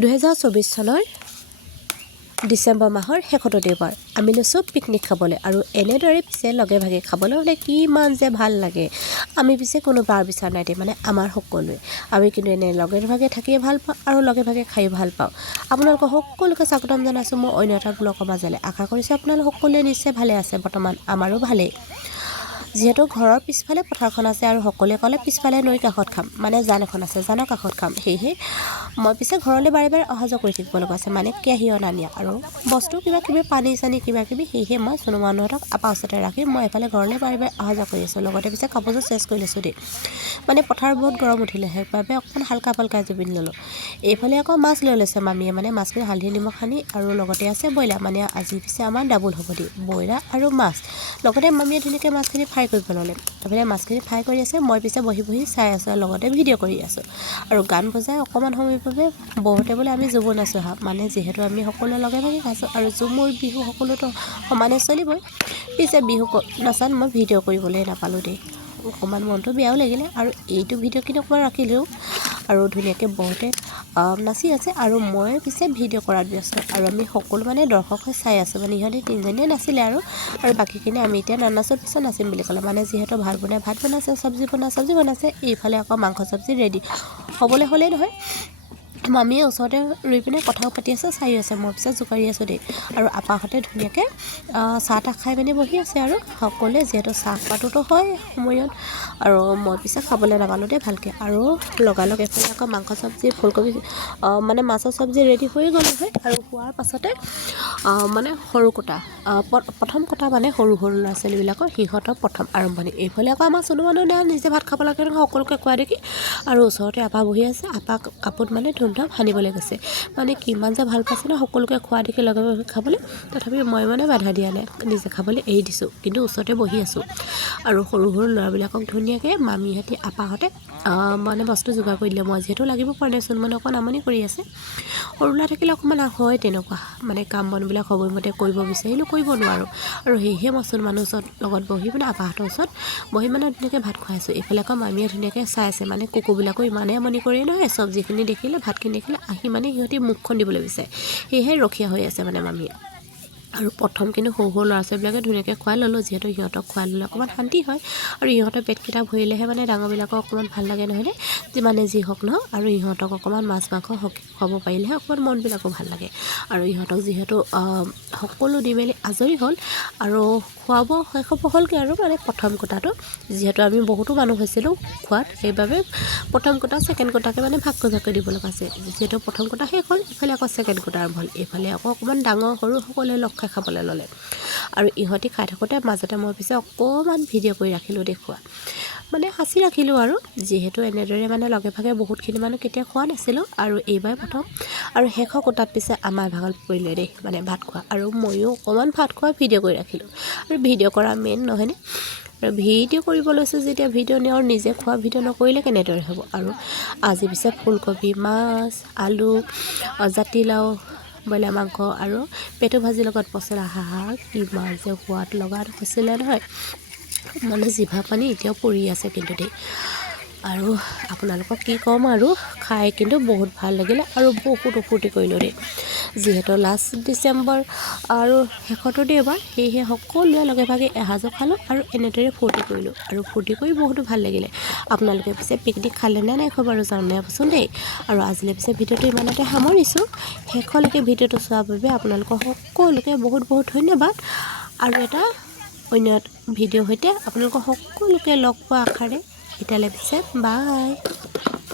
2024 চনৰ ডিচেম্বৰ মাহৰ শেষটো দেওবাৰ আমি লৈছোঁ পিকনিক খাবলৈ আৰু এনেদৰে পিছে লগে ভাগে খাবলৈ হ'লে কিমান যে ভাল লাগে। আমি পিছে কোনো বাৰ বিচাৰ নাই দিয়ে মানে আমাৰ সকলোৱে আমি কিন্তু এনে লগে ভাগে থাকিয়ে ভাল পাওঁ আৰু লগে ভাগে খাই ভাল পাওঁ। আপোনালোকক সকলোকে স্বাগতম জনাইছোঁ মোৰ অন্য এটা ব্লগৰ মাজলৈ। আশা কৰিছোঁ আপোনালোক সকলোৱে নিশ্চয় ভালে আছে। বৰ্তমান আমাৰো ভালেই, যিহেতু ঘৰৰ পিছফালে পথাৰখন আছে আৰু সকলোৱে ক'লে পিছফালে নৈ কাষত খাম, মানে জান এখন আছে, জানৰ কাষত খাম। সেয়েহে মই পিছে ঘৰলৈ বাৰে বাৰে অহা যোৱা কৰি থাকিব লগা আছে, মানে কেঁহি অনা নিয়া আৰু বস্তু কিবা কিবি পানী চানী কিবা কিবি। সেয়েহে মই চুনু মানুহহঁতক আপা ওচৰতে ৰাখি মই এফালে ঘৰলৈ বাৰে বাৰে অহা যোৱা কৰি আছোঁ। লগতে পিছে কাপোৰযোৰ চেঞ্জ কৰি লৈছোঁ দেই, মানে পথাৰ বহুত গৰম উঠিলে, সেইবাবে অকণমান হালকা পালকা এযোৰ পিন্ধি ল'লোঁ। এইফালে আকৌ মাছ লৈ লৈছে মামীয়ে, মানে মাছখিনি হালধি নিমখ সানি, আৰু লগতে আছে ব্ৰইলাৰ, মানে আজি পিছে আমাৰ ডাবুল হ'ব দেই, ব্ৰইলাৰ আৰু মাছ। লগতে মামীয়ে ধুনীয়াকৈ মাছখিনি ফ্ৰাই কৰি পেলালে। এইফালে মাছখিনি ফ্ৰাই কৰি আছে, মই পিছে বহি বহি চাই আছোঁ আৰু লগতে ভিডিঅ' কৰি আছোঁ আৰু গান বজাই অকণমান সময়ৰ বাবে বহুতে বোলে আমি জুবু নাচোঁ হা, মানে যিহেতু আমি সকলোৱে লগে ভাগে খাইছোঁ আৰু ঝুমুৰ বিহু সকলোতো সমানে চলিবই। পিছে বিহু নাচাত মই ভিডিঅ' কৰিবলৈ নাপালোঁ দেই, অকণমান মনটো বেয়াও লাগিলে। আৰু এইটো ভিডিঅ'খিনি অকণমান ৰাখিলোঁ আৰু ধুনীয়াকৈ বহুতে নাচি আছে আৰু মই পিছে ভিডিঅ' কৰাত ব্যস্ত আৰু আমি সকলো মানে দৰ্শক হৈ চাই আছোঁ। মানে ইহঁতে তিনিজনীয়ে নাছিলে আৰু বাকীখিনি আমি এতিয়া নানাচোৰ পিছত নাচিম বুলি ক'লে, মানে যিহেতু ভাত বনাই ভাত বনাইছে, চব্জি বনাইছে, এইফালে আকৌ মাংস চব্জি ৰেডি হ'বলৈ হ'লেই নহয়। মামীয়ে ওচৰতে ৰৈ পিনে কথাও পাতি আছে, চাই আছে, মই পিছত জোকাৰি আছোঁ দেই। আৰু আপাহঁতে ধুনীয়াকৈ চাহ তাহ খাই পিনে বহি আছে আৰু সকলোৱে, যিহেতু চাহপাতোতো হয় সময়ত। আৰু মই পিছে খাবলৈ নাপালোঁ দেই ভালকৈ। আৰু লগালগ এফালে আকৌ মাংস চব্জি ফুলকবি মানে মাছৰ চব্জি ৰেডি হৈ গ'ল হয়। আৰু হোৱাৰ পাছতে মানে সৰু কটা প্ৰথম কটা, মানে সৰু সৰু ল'ৰা ছোৱালীবিলাকৰ সিহঁতৰ প্ৰথম আৰম্ভণি। এইফালে আকৌ আমাৰ চুনু মানুহ নিজে ভাত খাব লাগে নহয়, সকলোকে কোৱা দেখি। আৰু ওচৰতে আপা বহি আছে, আপা কাপোৰত মানে ধুমধাম সানিবলৈ গৈছে, মানে কিমান যে ভাল পাইছে ন সকলোকে খোৱা দেখি লগে ভাগে খাবলৈ। তথাপি মই মানে বাধা দিয়া নাই, নিজে খাবলৈ এৰি দিছোঁ, কিন্তু ওচৰতে বহি আছোঁ। আৰু সৰু সৰু ল'ৰাবিলাকক ধুনীয়াকৈ মামীহঁতে আপাহঁতে মানে বস্তু যোগাৰ কৰি দিলে। মই যিহেতু লাগিব পৰা নাই, চুনু মানুহ অকণ আমনি কৰি আছে। সৰু ল'ৰা থাকিলে অকণমান হয় তেনেকুৱা, মানে কাম বনবিলাক সময়মতে কৰিব বিচাৰিলেও কৰিব নোৱাৰোঁ। আৰু সেয়েহে মই চুনু মানুহৰ ওচৰত লগত বহি মানে আপাহঁতৰ ওচৰত বহি মানে ধুনীয়াকৈ ভাত খুৱাইছোঁ। এইফালে আকৌ মামীয়ে ধুনীয়াকৈ চাই আছে, মানে কুকুৰবিলাকো ইমানেই আমনি কৰে নহয়, চব্জিখিনি দেখিলে ভাতখিনি দেখিলে আহি মানে সিহঁতি মুখখন দিবলৈ বিচাৰে, সেয়েহে ৰখীয়া হৈ আছে মানে মামীয়ে। আৰু প্ৰথম কিন্তু সৰু সৰু ল'ৰা ছোৱালীবিলাকে ধুনীয়াকৈ খুৱাই ল'লোঁ, যিহেতু সিহঁতক খুৱাই ল'লে অকণমান শান্তি হয়। আৰু ইহঁতৰ পেটকেইটা ভৰিলেহে মানে ডাঙৰবিলাকক অকণমান ভাল লাগে নহয়নে, যিমানে যি হওক নহওক। আৰু ইহঁতক অকণমান মাছ মাংস খুৱাব পাৰিলেহে অকণমান মনবিলাকো ভাল লাগে। আৰু ইহঁতক যিহেতু সকলো দি মেলি আজৰি হ'ল আৰু খোৱাব শেষ হ'লগৈ আৰু, মানে প্ৰথম কোটাটো যিহেতু আমি বহুতো মানুহ হৈছিলোঁ খোৱাত, সেইবাবে প্ৰথম কোটা ছেকেণ্ড কোটাকৈ মানে ভাগ দিব লগা আছে। যিহেতু প্ৰথম কোটা শেষ হ'ল, ইফালে আকৌ ছেকেণ্ড কোটা আৰম্ভ হ'ল। এইফালে আকৌ অকণমান ডাঙৰ সৰু সকলোৱে লগ খাই খাবলৈ ল'লে। আৰু ইহঁতি খাই থাকোঁতে মাজতে মই পিছে অকণমান ভিডিঅ' কৰি ৰাখিলোঁ দেখুওৱা, মানে সাঁচি ৰাখিলোঁ আৰু, যিহেতু এনেদৰে মানে লগে ভাগে বহুতখিনি মানুহ কেতিয়া খোৱা নাছিলোঁ আৰু এইবাৰ প্ৰথম। আৰু শেষৰ কোটাত পিছে আমাৰ ভাগত পৰিলে দেই, মানে ভাত খোৱা। আৰু ময়ো অকণমান ভাত খোৱা ভিডিঅ' কৰি ৰাখিলোঁ। আৰু ভিডিঅ' কৰা মেইন নহয়নে, আৰু ভিডিঅ' কৰিব লৈছোঁ যেতিয়া ভিডিঅ' আৰু নিজে খোৱা ভিডিঅ' নকৰিলে কেনেদৰে হ'ব। আৰু আজি পিছে ফুলকবি, মাছ, আলু, জাতিলাও, ব্ৰইলাৰ মাংস আৰু পেটু ভাজিৰ লগত পচলা, হাঁহ কিমান যে সোৱাদ লগা হৈছিলে নহয়, মানে জিভা পানী এতিয়াও পৰি আছে কিন্তু দেই। আৰু আপোনালোকক কি ক'ম, আৰু খাই কিন্তু বহুত ভাল লাগিলে আৰু বহুত ফূৰ্তি কৰিলোঁ দেই। যিহেতু লাষ্ট ডিচেম্বৰ আৰু শেষৰটো দেওবাৰ, সেয়েহে সকলোৱে লগে ভাগে এসাঁজো খালোঁ আৰু এনেদৰে ফূৰ্তি কৰিলোঁ। আৰু ফূৰ্তি কৰি বহুতো ভাল লাগিলে। আপোনালোকে পিছে পিকনিক খালে নে নাই খবৰ জনাবচোন দেই। আৰু আজিলৈ পিছে ভিডিঅ'টো ইমানতে সামৰিছোঁ। শেষলৈকে ভিডিঅ'টো চোৱাৰ বাবে আপোনালোকক সকলোকে বহুত বহুত ধন্যবাদ। আৰু এটা অন্য ভিডিঅ'ৰ সৈতে আপোনালোকক সকলোকে লগ পোৱা আশাৰে এতিয়ালৈ পিছে বাই।